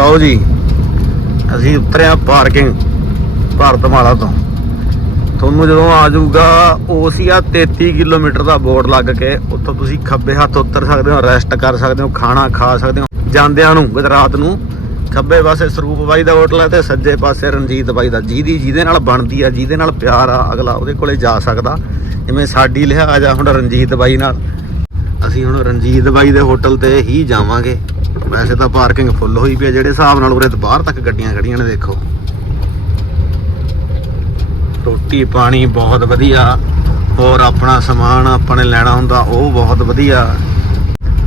ਲਓ ਜੀ। ਅਸੀਂ ਉਤਰੇ ਆ ਪਾਰਕਿੰਗ ਭਾਰਤਮਾਲਾ ਤੋਂ। ਤੁਹਾਨੂੰ ਜਦੋਂ ਆ ਜਾਊਗਾ, ਉਹ ਸੀ ਆ 33 ਕਿਲੋਮੀਟਰ ਦਾ ਬੋਰਡ ਲੱਗ ਕੇ। ਉੱਥੋਂ ਤੁਸੀਂ ਖੱਬੇ ਹੱਥ ਉਤਰ ਸਕਦੇ ਹੋ ਰੈਸਟ ਕਰ ਸਕਦੇ ਹੋ, ਖਾਣਾ ਖਾ ਸਕਦੇ ਹੋ। ਜਾਂਦਿਆਂ ਨੂੰ ਗੁਜਰਾਤ ਨੂੰ, ਖੱਬੇ ਪਾਸੇ ਸਰੂਪ ਬਾਈ ਦਾ ਹੋਟਲ ਹੈ ਤੇ ਸੱਜੇ ਪਾਸੇ ਰਣਜੀਤ ਬਾਈ ਦਾ। ਜਿਹਦੀ, ਜਿਹਦੇ ਨਾਲ ਬਣਦੀ ਆ, ਜਿਹਦੇ ਨਾਲ ਪਿਆਰ ਆ, ਅਗਲਾ ਉਹਦੇ ਕੋਲੇ ਜਾ ਸਕਦਾ। ਜਿਵੇਂ ਸਾਡੀ ਲਿਹਾਜ਼ ਆ ਹੁਣ ਰਣਜੀਤ ਬਾਈ ਨਾਲ। ਅਸੀਂ ਹੁਣ ਰਣਜੀਤ ਬਾਈ ਦੇ ਹੋਟਲ ਤੇ ਹੀ ਜਾਵਾਂਗੇ। ਵੈਸੇ ਤਾਂ ਪਾਰਕਿੰਗ ਫੁੱਲ ਹੋਈ ਪਈ ਆ, ਜਿਹੜੇ ਹਿਸਾਬ ਨਾਲ ਉਰੇ ਬਾਹਰ ਤੱਕ ਗੱਡੀਆਂ ਖੜੀਆਂ ਨੇ, ਦੇਖੋ। ਰੋਟੀ, ਪਾਣੀ ਬਹੁਤ ਵਧੀਆ, ਹੋਰ ਆਪਣਾ ਸਮਾਨ ਆਪਾਂ ਨੇ ਲੈਣਾ ਹੁੰਦਾ, ਉਹ ਬਹੁਤ ਵਧੀਆ।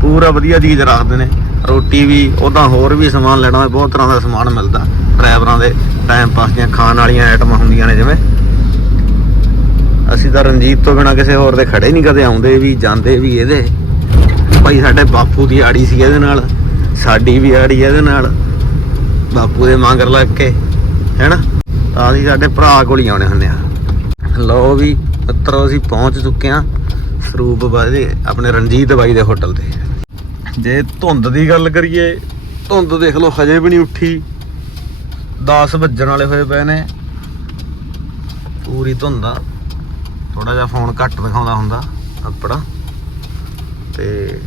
ਪੂਰਾ ਵਧੀਆ ਚੀਜ਼ ਰੱਖਦੇ ਨੇ। ਰੋਟੀ ਵੀ, ਉਹਦਾ ਹੋਰ ਵੀ ਸਮਾਨ ਲੈਣਾ ਹੋਵੇ ਬਹੁਤ ਤਰ੍ਹਾਂ ਦਾ ਸਮਾਨ ਮਿਲਦਾ, ਡਰਾਈਵਰਾਂ ਦੇ ਟਾਈਮ ਪਾਸ ਦੀਆਂ, ਖਾਣ ਵਾਲੀਆਂ ਆਈਟਮਾਂ ਹੁੰਦੀਆਂ ਨੇ ਜਿਵੇਂ। ਅਸੀਂ ਤਾਂ ਰਣਜੀਤ ਤੋਂ ਬਿਨਾ ਕਿਸੇ ਹੋਰ ਦੇ ਖੜੇ ਨਹੀਂ ਕਦੇ ਆਉਂਦੇ ਵੀ, ਜਾਂਦੇ ਵੀ ਇਹਦੇ। ਭਾਈ ਸਾਡੇ ਬਾਪੂ ਦੀ ਆੜੀ ਸੀ ਇਹਦੇ ਨਾਲ। ਸਾਡੀ ਵੀ ਆੜੀ ਇਹਦੇ ਨਾਲ। ਬਾਪੂ ਦੇ ਮੰਗਰ ਲੱਗ ਕੇ, ਹੈਨਾ? ਤਾਂ ਅਸੀਂ ਸਾਡੇ ਭਰਾ ਕੋਲ ਹੀ ਆਉਣੇ ਹੁੰਦੇ ਆ। ਲਓ ਵੀ, ਮਿੱਤਰੋ, ਅਸੀਂ ਪਹੁੰਚ ਚੁੱਕੇ ਆ ਸਰੂਪ ਬਾਈ ਆਪਣੇ ਰਣਜੀਤ ਬਾਈ ਦੇ ਹੋਟਲ ਤੇ। ਜੇ ਧੁੰਦ ਦੀ ਗੱਲ ਕਰੀਏ, ਧੁੰਦ ਦੇਖ ਲਓ, ਹਜੇ ਵੀ ਨਹੀਂ ਉੱਠੀ। 10 ਵੱਜਣ ਵਾਲੇ ਹੋਏ ਪਏ ਨੇ। ਪੂਰੀ ਧੁੰਦ ਆ। ਥੋੜਾ ਜਿਹਾ ਫੋਨ ਘੱਟ ਦਿਖਾਉਂਦਾ ਹੁੰਦਾ ਆਪਣਾ ਤੇ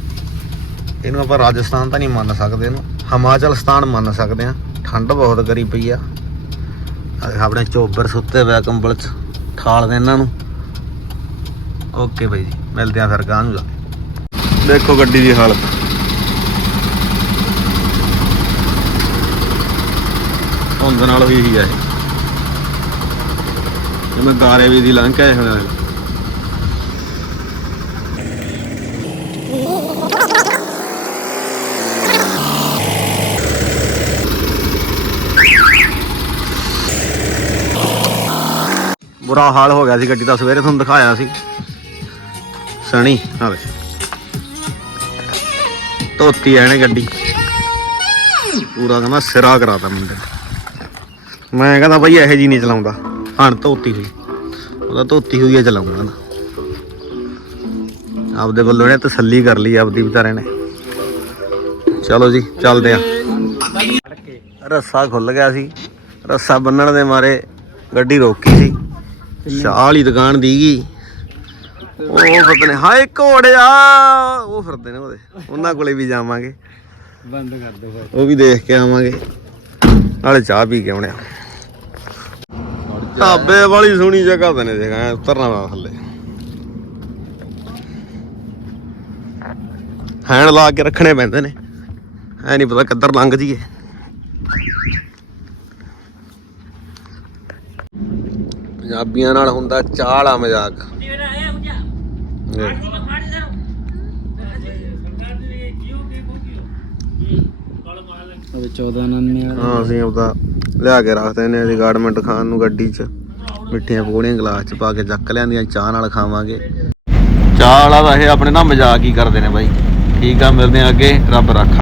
ਇਹਨੂੰ ਆਪਾਂ ਰਾਜਸਥਾਨ ਤਾਂ ਨਹੀਂ ਮੰਨ ਸਕਦੇ ਇਹਨੂੰ। ਹਿਮਾਚਲ ਸਥਾਨ ਮੰਨ ਸਕਦੇ ਆ ਠੰਡ ਬਹੁਤ ਕਰੀ ਪਈ ਆ। ਆਪਣੇ ਚੋਬਰ ਸੁੱਤੇ ਹੋਇਆ ਕੰਬਲ ਚ। ਠਾਲ ਦੇ ਇਹਨਾਂ ਨੂੰ। ਓਕੇ ਬਾਈ ਜੀ, ਮਿਲਦੇ ਆ ਫਿਰ ਗਾਂ ਨੂੰ ਜਾ। ਦੇਖੋ ਗੱਡੀ ਦੀ ਹਾਲਤ। ਧੁੰਦ ਨਾਲ ਹੋਈ ਹੀ ਆ ਇਹ। ਜਿਵੇਂ ਗਾਰੇ ਵੀ ਦੀ ਲੰਘ ਕੇ ਆਏ ਹੋਇਆ ਹੈ ਬੁਰਾ ਹਾਲ ਹੋ ਗਿਆ ਸੀ ਗੱਡੀ ਦਾ, ਸਵੇਰੇ ਤੁਹਾਨੂੰ ਦਿਖਾਇਆ ਸੀ। ਸਣੀ ਆਵੇ ਧੋਤੀ ਐ ਗੱਡੀ। ਪੂਰਾ ਕਹਿੰਦਾ ਸਿਰਾ ਕਰਾਤਾ ਮੁੰਡੇ ਨੇ। ਮੈਂ ਕਹਿੰਦਾ ਬਈ ਇਹੋ ਜੀ ਨਹੀਂ ਚਲਾਉਂਦਾ। ਹਣ ਧੋਤੀ ਹੋਈ। ਉਹਦਾ ਧੋਤੀ ਹੋਈ ਹੈ ਚਲਾਉਂਦਾ ਨਾ ਆਪਦੇ ਵੱਲੋਂ ਇਹਨੇ ਤਸੱਲੀ ਕਰ ਲਈ ਆਪਦੀ ਵਿਚਾਰੇ ਨੇ। ਚਲੋ ਜੀ, ਚੱਲਦੇ ਆ। ਰੱਸਾ ਖੁੱਲ ਗਿਆ ਸੀ। ਰੱਸਾ ਬੰਨਣ ਦੇ ਮਾਰੇ ਗੱਡੀ ਰੋਕੀ ਸੀ। ਸ਼ਾਹ ਵਾਲੀ ਦੁਕਾਨ ਦੀਗੀ ਉਹ ਫਿਰਦੇ ਨੇ ਹਾਏ ਘੋੜਿਆ! ਉਹ ਫਿਰਦੇ ਨੇ ਉਹਦੇ। ਉਹਨਾਂ ਕੋਲੇ ਵੀ ਜਾਵਾਂਗੇ। ਬੰਦ ਕਰ ਦੋ ਉਹ ਵੀ ਦੇਖ ਕੇ ਆਵਾਂਗੇ। ਨਾਲੇ ਚਾਹ ਪੀ ਕੇ ਆਉਣੇ ਢਾਬੇ ਵਾਲੀ ਸੋਹਣੀ ਜਗ੍ਹਾ ਤੇ ਨੇ ਐਂ ਉਤਰਨਾ ਵਾ ਥੱਲੇ। ਹੈਂਡ ਲਾ ਕੇ ਰੱਖਣੇ ਪੈਂਦੇ ਨੇ। ਐ ਨਹੀਂ ਪਤਾ ਕਿੱਧਰ ਲੰਘ ਜੀਏ ਪੰਜਾਬੀਆਂ ਨਾਲ ਹੁੰਦਾ ਚਾਹ ਵਾਲਾ ਮਜ਼ਾਕ। ਇਹ। ਅਵੇ 1499 ਵਾਲਾ। ਹਾਂ ਅਸੀਂ ਉਹਦਾ ਲਿਆ ਕੇ ਰੱਖਦੇ ਨੇ ਅਸੀਂ ਗਾਰਡਮੈਂਟ ਖਾਣ ਨੂੰ ਗੱਡੀ 'ਚ। ਮਿੱਠੀਆਂ ਪਕੌੜੀਆਂ ਗਲਾਸ 'ਚ ਪਾ ਕੇ ਚੱਕ ਲਿਆਂਦੀਆਂ ਚਾਹ ਨਾਲ ਖਾਵਾਂਗੇ। ਚਾਹ ਵਾਲਾ ਤਾਂ ਇਹ ਆਪਣੇ ਨਾਲ ਮਜ਼ਾਕ ਹੀ ਕਰਦੇ ਨੇ ਬਾਈ। ਠੀਕ ਆ ਮਿਲਦੇ ਆ ਅੱਗੇ ਰੱਬ ਰੱਖਾ।